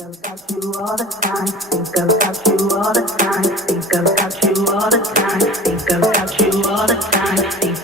about you all the time. Think about you all the time. Think about you all the time. Think about you all the time.